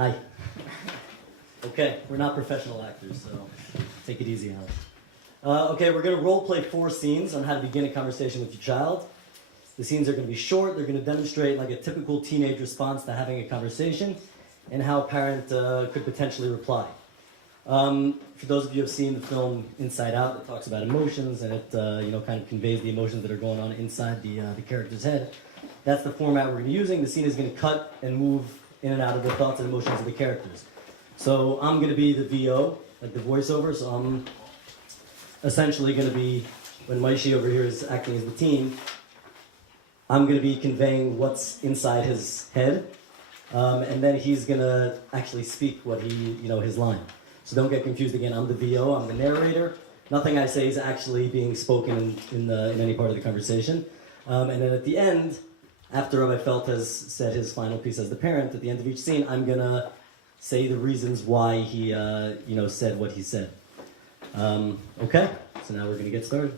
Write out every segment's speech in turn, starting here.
Hi. Okay, we're not professional actors, so take it easy, Alex. Okay, we're going to role play 4 scenes on how to begin a conversation with your child. The scenes are going to be short. They're going to demonstrate like a typical teenage response to having a conversation and how a parent could potentially reply. For those of you who have seen the film Inside Out, it talks about emotions and it kind of conveys the emotions that are going on inside the character's head. That's the format we're going to be using. The scene is going to cut and move in and out of the thoughts and emotions of the characters. So I'm going to be the VO, like the voiceover, so I'm essentially going to be, when Maishi over here is acting as the teen, I'm going to be conveying what's inside his head, and then he's going to actually speak what his line. So don't get confused again, I'm the VO, I'm the narrator. Nothing I say is actually being spoken in any part of the conversation. And then at the end, after Rabbi Felt has said his final piece as the parent, at the end of each scene, I'm going to say the reasons why he said what he said. Okay, so now we're going to get started.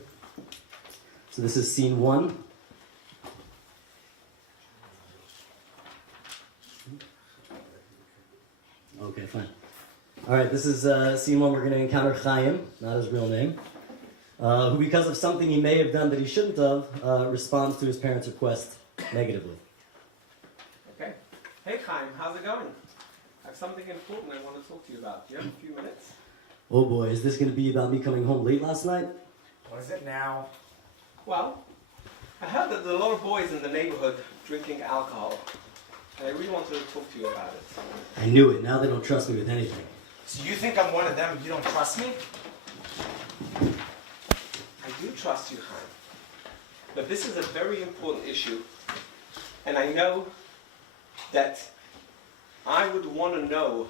So this is scene 1. Okay, fine. All right, this is scene 1. We're going to encounter Chaim, not his real name, who, because of something he may have done that he shouldn't have, responds to his parents' request negatively. Okay. Hey, Chaim, how's it going? I have something important I want to talk to you about. Do you have a few minutes? Oh boy, is this going to be about me coming home late last night? What is it now? Well, I heard that there are a lot of boys in the neighborhood drinking alcohol, and I really wanted to talk to you about it. I knew it. Now they don't trust me with anything. So you think I'm one of them and you don't trust me? I do trust you, Chaim. But this is a very important issue, and I know that I would want to know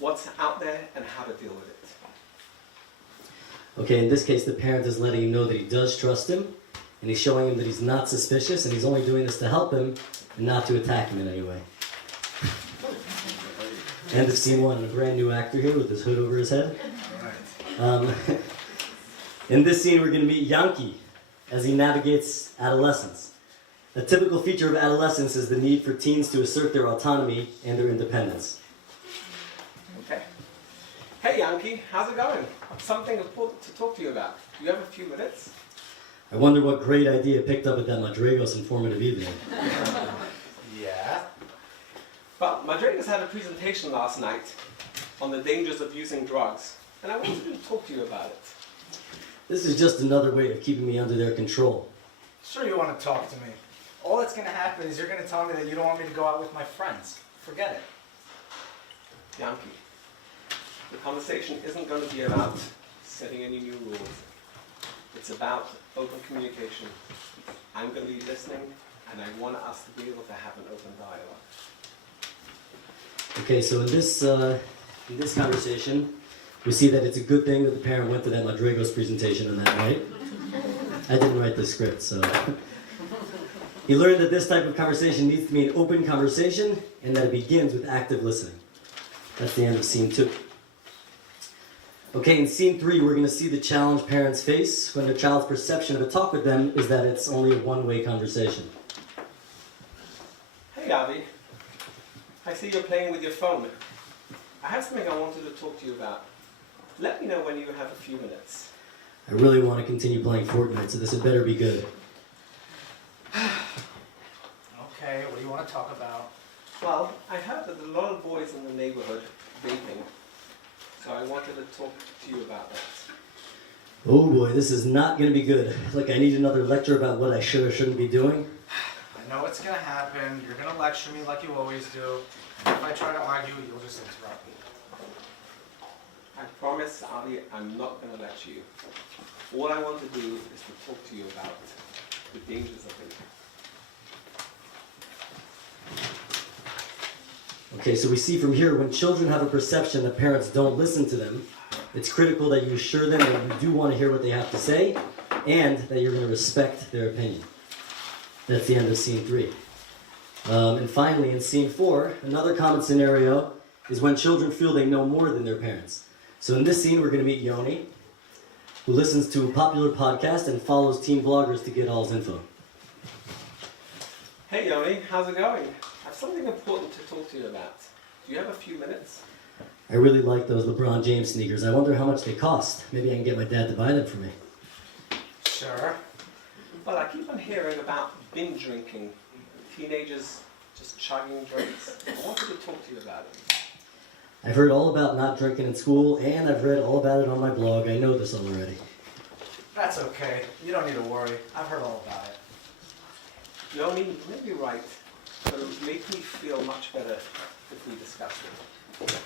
what's out there and how to deal with it. Okay, in this case, the parent is letting him know that he does trust him, and he's showing him that he's not suspicious, and he's only doing this to help him and not to attack him in any way. End of scene 1, a brand new actor here with his hood over his head. In this scene, we're going to meet Yankee as he navigates adolescence. A typical feature of adolescence is the need for teens to assert their autonomy and their independence. Okay. Hey, Yankee, how's it going? I have something important to talk to you about. Do you have a few minutes? I wonder what great idea picked up at that Madraigos informative evening. Yeah? Well, Madraigos had a presentation last night on the dangers of using drugs, and I wanted to talk to you about it. This is just another way of keeping me under their control. Sure you want to talk to me. All that's going to happen is you're going to tell me that you don't want me to go out with my friends. Forget it. Yankee, the conversation isn't going to be about setting any new rules. It's about open communication. I'm going to be listening, and I want us to be able to have an open dialogue. Okay, so in this conversation, we see that it's a good thing that the parent went to that Madraigos presentation on that night. I didn't write the script, so... He learned that this type of conversation needs to be an open conversation and that it begins with active listening. That's the end of scene 2. Okay, in scene 3, we're going to see the challenge parents face when their child's perception of a talk with them is that it's only a one-way conversation. Hey, Avi. I see you're playing with your phone. I have something I wanted to talk to you about. Let me know when you have a few minutes. I really want to continue playing Fortnite, so this had better be good. Okay, what do you want to talk about? Well, I heard that there are a lot of boys in the neighborhood vaping, so I wanted to talk to you about that. Oh boy, this is not going to be good. Like I need another lecture about what I should or shouldn't be doing. I know what's going to happen. You're going to lecture me like you always do. And if I try to argue, you'll just interrupt me. I promise, Avi, I'm not going to lecture you. All I want to do is to talk to you about the dangers of vaping. Okay, so we see from here, when children have a perception that parents don't listen to them, it's critical that you assure them that you do want to hear what they have to say, and that you're going to respect their opinion. That's the end of scene 3. And finally, in scene 4, another common scenario is when children feel they know more than their parents. So in this scene, we're going to meet Yoni, who listens to a popular podcast and follows teen bloggers to get all his info. Hey, Yoni, how's it going? I have something important to talk to you about. Do you have a few minutes? I really like those LeBron James sneakers. I wonder how much they cost. Maybe I can get my dad to buy them for me. Sure. Well, I keep on hearing about binge drinking, teenagers just chugging drinks. I wanted to talk to you about it. I've heard all about not drinking in school, and I've read all about it on my blog. I know this already. That's okay. You don't need to worry. I've heard all about it. You know, maybe you're right, but it would make me feel much better if we discussed it.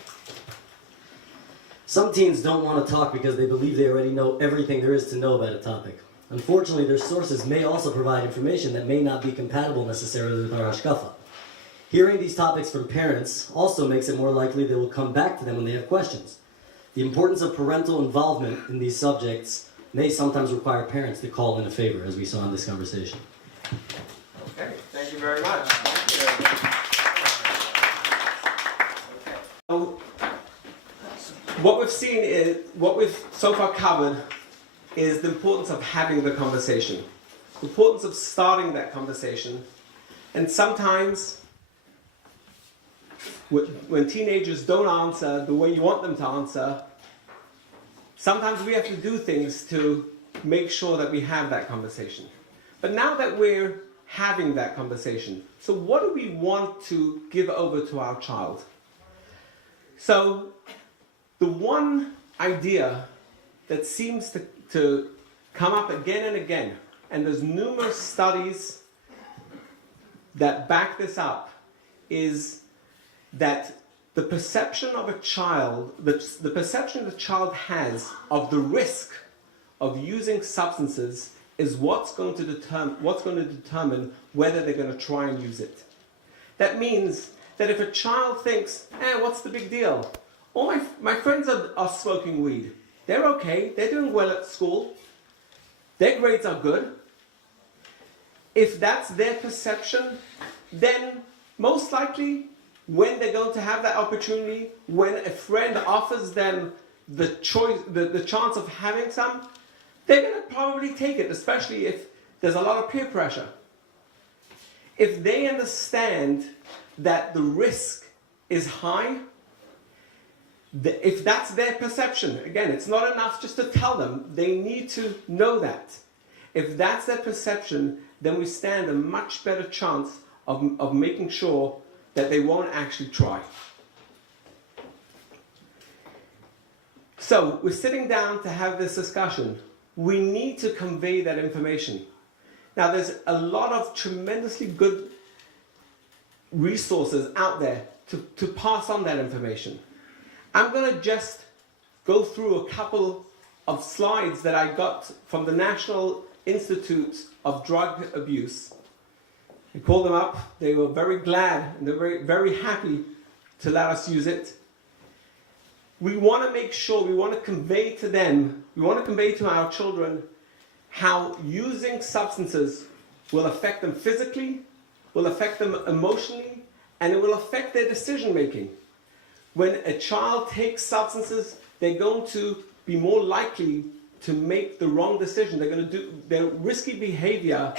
Some teens don't want to talk because they believe they already know everything there is to know about a topic. Unfortunately, their sources may also provide information that may not be compatible necessarily with our hashkafa. Hearing these topics from parents also makes it more likely they will come back to them when they have questions. The importance of parental involvement in these subjects may sometimes require parents to call in a favor, as we saw in this conversation. Okay, thank you very much. Thank you. Okay. So, what we've seen is, what we've so far covered is the importance of having the conversation, the importance of starting that conversation, and sometimes when teenagers don't answer the way you want them to answer, sometimes we have to do things to make sure that we have that conversation. But now that we're having that conversation, so what do we want to give over to our child? So the one idea that seems to come up again and again, and there's numerous studies that back this up, is that the perception of a child, the perception the child has of the risk of using substances is what's going to determine whether they're going to try and use it. That means that if a child thinks, what's the big deal? All my friends are smoking weed. They're okay. They're doing well at school. Their grades are good. If that's their perception, then most likely when they're going to have that opportunity, when a friend offers them the choice, the chance of having some, they're going to probably take it, especially if there's a lot of peer pressure. If they understand that the risk is high, if that's their perception, again, it's not enough just to tell them, they need to know that. If that's their perception, then we stand a much better chance of making sure that they won't actually try. So, we're sitting down to have this discussion. We need to convey that information. Now, there's a lot of tremendously good resources out there to pass on that information. I'm going to just go through a couple of slides that I got from the National Institute of Drug Abuse. I called them up. They were very glad and they're very, very happy to let us use it. We want to make sure, we want to convey to them, we want to convey to our children how using substances will affect them physically, will affect them emotionally, and it will affect their decision making. When a child takes substances, they're going to be more likely to make the wrong decision. They're going to do, their risky behavior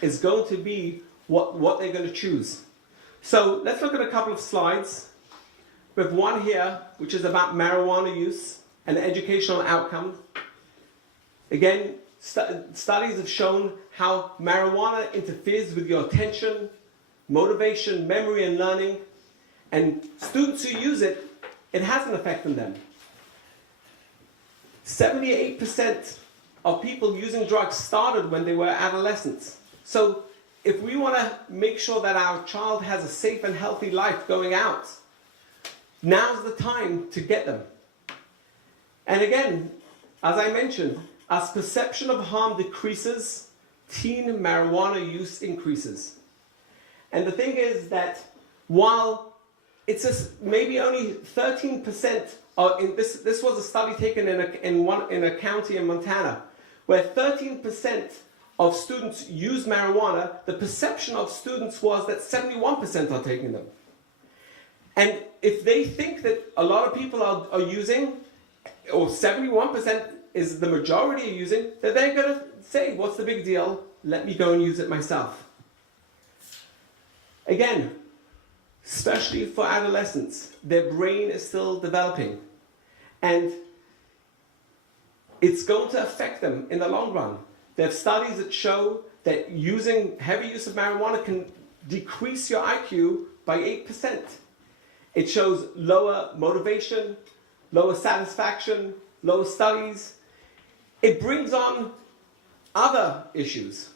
is going to be what they're going to choose. So let's look at a couple of slides. We have one here, which is about marijuana use and the educational outcome. Again, studies have shown how marijuana interferes with your attention, motivation, memory, and learning. And students who use it, it has an effect on them. 78% of people using drugs started when they were adolescents. So if we want to make sure that our child has a safe and healthy life going out, now's the time to get them. And again, as I mentioned, as perception of harm decreases, teen marijuana use increases. And the thing is that while it's maybe only 13%, this was a study taken in a county in Montana, where 13% of students use marijuana, the perception of students was that 71% are taking them. And if they think that a lot of people are using, or 71% is the majority are using, then they're going to say, what's the big deal? Let me go and use it myself. Again, especially for adolescents. Their brain is still developing. And it's going to affect them in the long run. There are studies that show that heavy use of marijuana can decrease your IQ by 8%. It shows lower motivation, lower satisfaction, lower studies. It brings on other issues.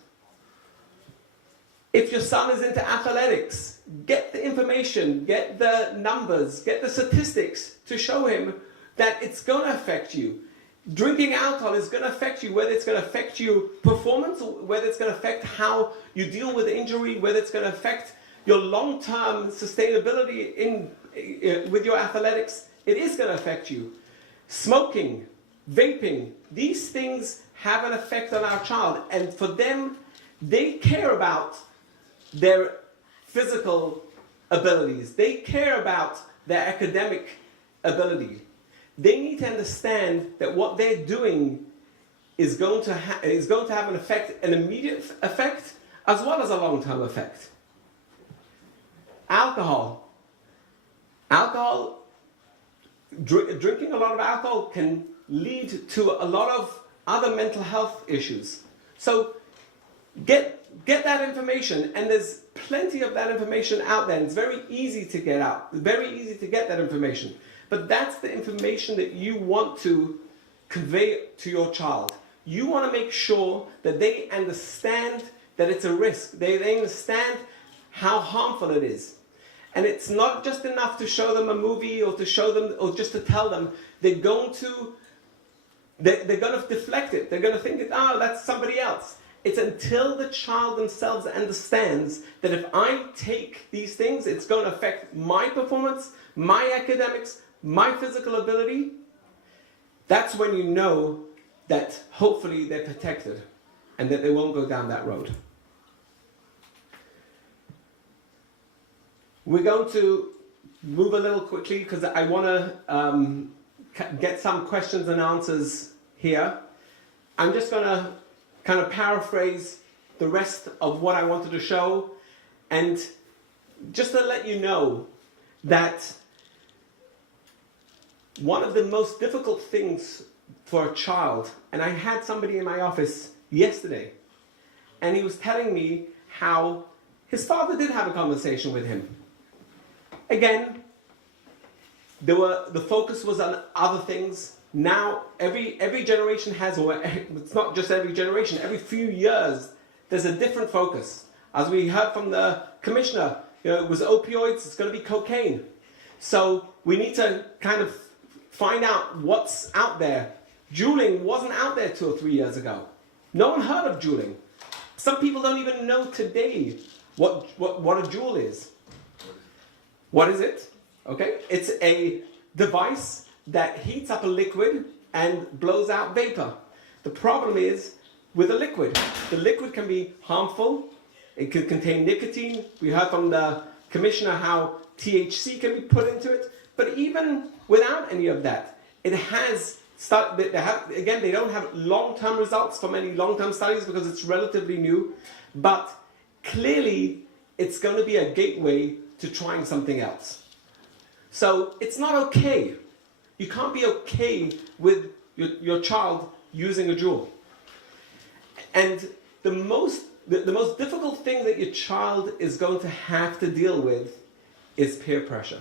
If your son is into athletics, get the information, get the numbers, get the statistics to show him that it's going to affect you. Drinking alcohol is going to affect you, whether it's going to affect your performance, or whether it's going to affect how you deal with injury, whether it's going to affect your long-term sustainability with your athletics. It is going to affect you. Smoking, vaping, these things have an effect on our child. And for them, they care about their physical abilities. They care about their academic ability. They need to understand that what they're doing is going to have an effect, an immediate effect, as well as a long-term effect. Alcohol. Drinking a lot of alcohol can lead to a lot of other mental health issues. So get that information, and there's plenty of that information out there, and it's very easy to get out, very easy to get that information. But that's the information that you want to convey to your child. You want to make sure that they understand that it's a risk. They understand how harmful it is. And it's not just enough to show them a movie or to show them or just to tell them. They're going to deflect it. They're going to think, that's somebody else. It's until the child themselves understands that if I take these things, it's going to affect my performance, my academics, my physical ability. That's when you know that hopefully they're protected and that they won't go down that road. We're going to move a little quickly because I want to get some questions and answers here. I'm just going to kind of paraphrase the rest of what I wanted to show, and just to let you know that one of the most difficult things for a child, and I had somebody in my office yesterday, and he was telling me how his father did have a conversation with him. Again, the focus was on other things. Now, every generation has, or it's not just every generation, every few years, there's a different focus. As we heard from the commissioner, it was opioids, it's going to be cocaine. So we need to kind of find out what's out there. Juuling wasn't out there 2 or 3 years ago. No one heard of juuling. Some people don't even know today what a Juul is. What is it? Okay, it's a device that heats up a liquid and blows out vapor. The problem is with a liquid. The liquid can be harmful. It could contain nicotine. We heard from the commissioner how THC can be put into it. But even without any of that, it has again, they don't have long-term results from any long-term studies because it's relatively new. But clearly, it's going to be a gateway to trying something else. So it's not okay. You can't be okay with your child using a Juul. And the most difficult thing that your child is going to have to deal with is peer pressure.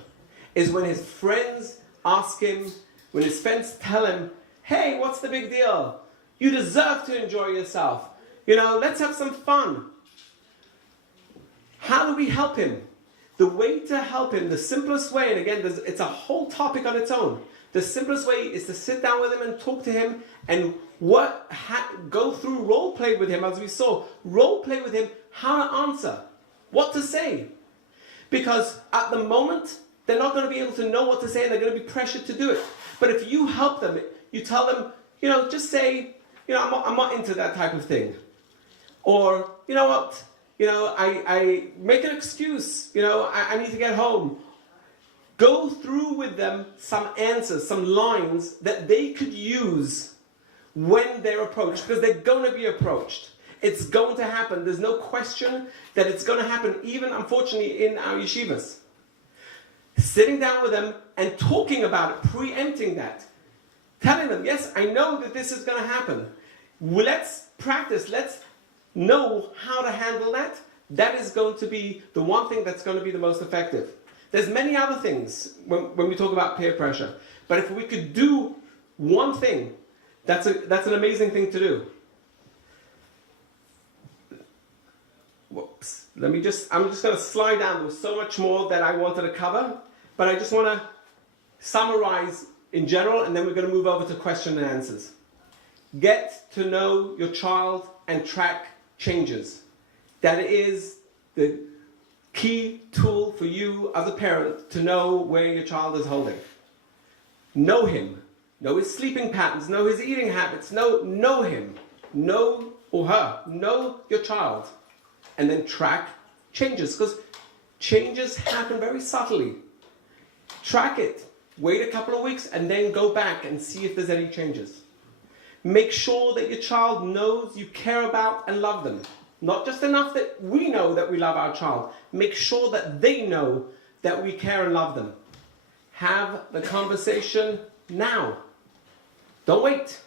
Is when his friends ask him, when his friends tell him, hey, what's the big deal? You deserve to enjoy yourself. Let's have some fun. How do we help him? The way to help him, the simplest way, and again, it's a whole topic on its own. The simplest way is to sit down with him and talk to him and go through role play with him, as we saw. Role play with him how to answer, what to say. Because at the moment, they're not going to be able to know what to say and they're going to be pressured to do it. But if you help them, you tell them, just say, I'm not into that type of thing. Or, you know what? I make an excuse. I need to get home. Go through with them some answers, some lines that they could use when they're approached, because they're going to be approached. It's going to happen. There's no question that it's going to happen, even, unfortunately, in our yeshivas. sitting down with them and talking about it, preempting that. Telling them, yes, I know that this is going to happen. Well, let's practice, let's know how to handle that. That is going to be the one thing that's going to be the most effective. There's many other things when we talk about peer pressure. But if we could do one thing, that's an amazing thing to do. Whoops. I'm just going to slide down. There was so much more that I wanted to cover. But I just want to summarize in general, and then we're going to move over to question and answers. Get to know your child and track changes. That is the key tool for you as a parent to know where your child is holding. Know him. Know his sleeping patterns. Know his eating habits. Know him. Know or her. Know your child. And then track changes. Because changes happen very subtly. Track it. Wait a couple of weeks and then go back and see if there's any changes. Make sure that your child knows you care about and love them. Not just enough that we know that we love our child. Make sure that they know that we care and love them. Have the conversation now. Don't wait.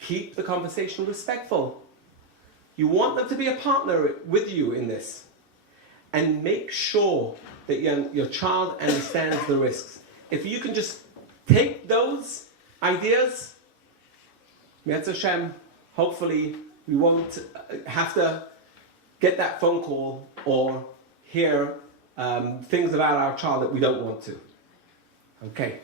Keep the conversation respectful. You want them to be a partner with you in this. And make sure that your child understands the risks. If you can just take those ideas, Mi'etz Hashem, hopefully we won't have to get that phone call or hear things about our child that we don't want to. Okay.